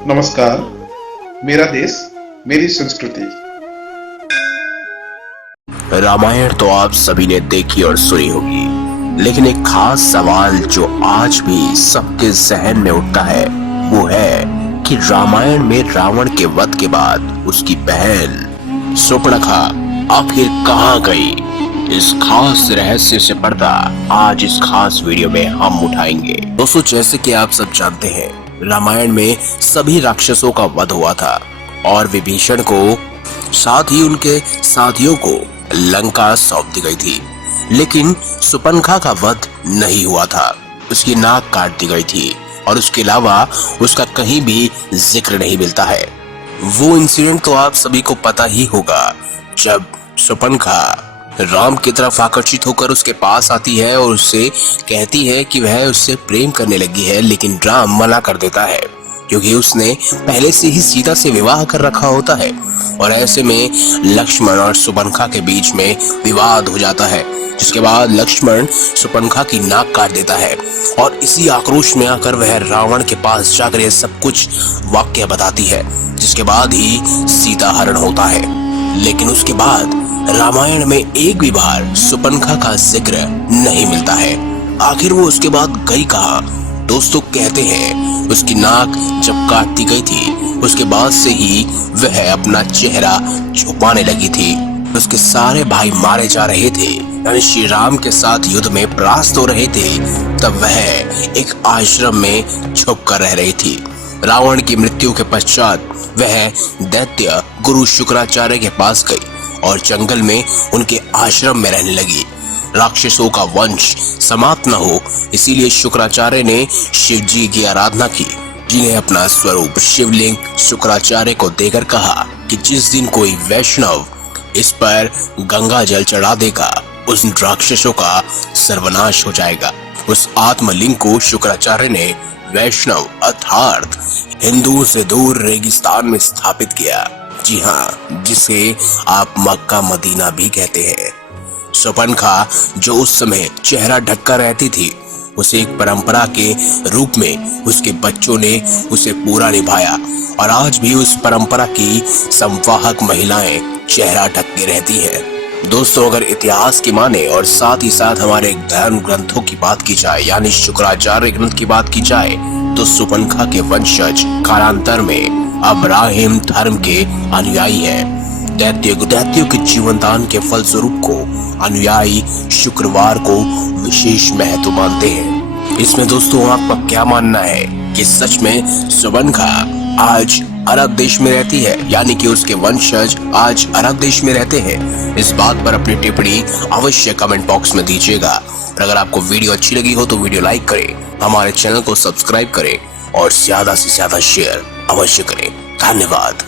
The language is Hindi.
नमस्कार। मेरा देश मेरी संस्कृति। रामायण तो आप सभी ने देखी और सुनी होगी, लेकिन एक खास सवाल जो आज भी सबके जहन में उठता है वो है कि रामायण में रावण के वध के बाद उसकी बहन शूर्पणखा आखिर कहाँ गई। इस खास रहस्य से पर्दा आज इस खास वीडियो में हम उठाएंगे। दोस्तों, जैसे कि आप सब जानते हैं, रामायण में सभी राक्षसों का वध हुआ था और विभीषण को साथ ही उनके साथियों को लंका सौंप दी गई थी, लेकिन शूर्पणखा का वध नहीं हुआ था। उसकी नाक काट दी गई थी और उसके अलावा उसका कहीं भी जिक्र नहीं मिलता है। वो इंसिडेंट तो आप सभी को पता ही होगा, जब शूर्पणखा राम की तरफ आकर्षित होकर उसके पास आती है और उससे कहती है कि वह उससे प्रेम करने लगी है, लेकिन राम मना कर देता है क्योंकि उसने पहले से ही सीता से विवाह कर रखा होता है। और ऐसे में लक्ष्मण और शूर्पणखा के बीच में विवाद हो जाता है, जिसके बाद लक्ष्मण शूर्पणखा की नाक काट देता है और इसी आक्रोश में आकर वह रावण के पास जाकर यह सब कुछ वाक्य बताती है, जिसके बाद ही सीता हरण होता है। लेकिन उसके बाद रामायण में एक भी बार शूर्पणखा का जिक्र नहीं मिलता है। आखिर वो उसके बाद गई कहाँ? दोस्तों, कहते हैं उसकी नाक जब काट दी गई थी, उसके बाद से ही वह अपना चेहरा छुपाने लगी थी। उसके सारे भाई मारे जा रहे थे, यानी श्री राम के साथ युद्ध में परास्त हो रहे थे, तब वह एक आश्रम में छुप कर रह रही थी। रावण की मृत्यु के पश्चात वह दैत्य गुरु शुक्राचार्य के पास गई और जंगल में उनके आश्रम में रहने लगी। राक्षसों का वंश समाप्त न हो, इसीलिए शुक्राचार्य ने शिव जी की आराधना की, जिन्हें अपना स्वरूप शिवलिंग शुक्राचार्य को देकर कहा कि जिस दिन कोई वैष्णव इस पर गंगा जल चढ़ा देगा, उस राक्षसों का सर्वनाश हो जाएगा। उस आत्मलिंग को शुक्राचार्य ने वैष्णव अर्थात हिंदू से दूर रेगिस्तान में स्थापित किया। जी हाँ, जिसे आप मक्का मदीना भी कहते हैं। शूर्पणखा जो उस समय चेहरा ढककर रहती थी, उसे एक परंपरा के रूप में उसके बच्चों ने उसे पूरा निभाया और आज भी उस परंपरा की संवाहक महिलाएं चेहरा ढक के रहती हैं। दोस्तों, अगर इतिहास की माने और साथ ही साथ हमारे धर्म ग्रंथों की बात की जाए, यानी शुक्राचार्य ग्रंथ की बात की जाए, तो शूर्पणखा के वंशज कालांतर में अब्राहिम धर्म के अनुयायी हैं। दैत्यों के जीवनदान के फलस्वरूप को अनुयायी शुक्रवार को विशेष महत्व मानते हैं। इसमें दोस्तों आपका क्या मानना है कि सच में शूर्पणखा आज अरब देश में रहती है, यानी कि उसके वंशज आज अरब देश में रहते हैं? इस बात पर अपनी टिप्पणी अवश्य कमेंट बॉक्स में दीजिएगा। और अगर आपको वीडियो अच्छी लगी हो तो वीडियो लाइक करें, हमारे चैनल को सब्सक्राइब करें और ज्यादा से ज्यादा शेयर अवश्य करें। धन्यवाद।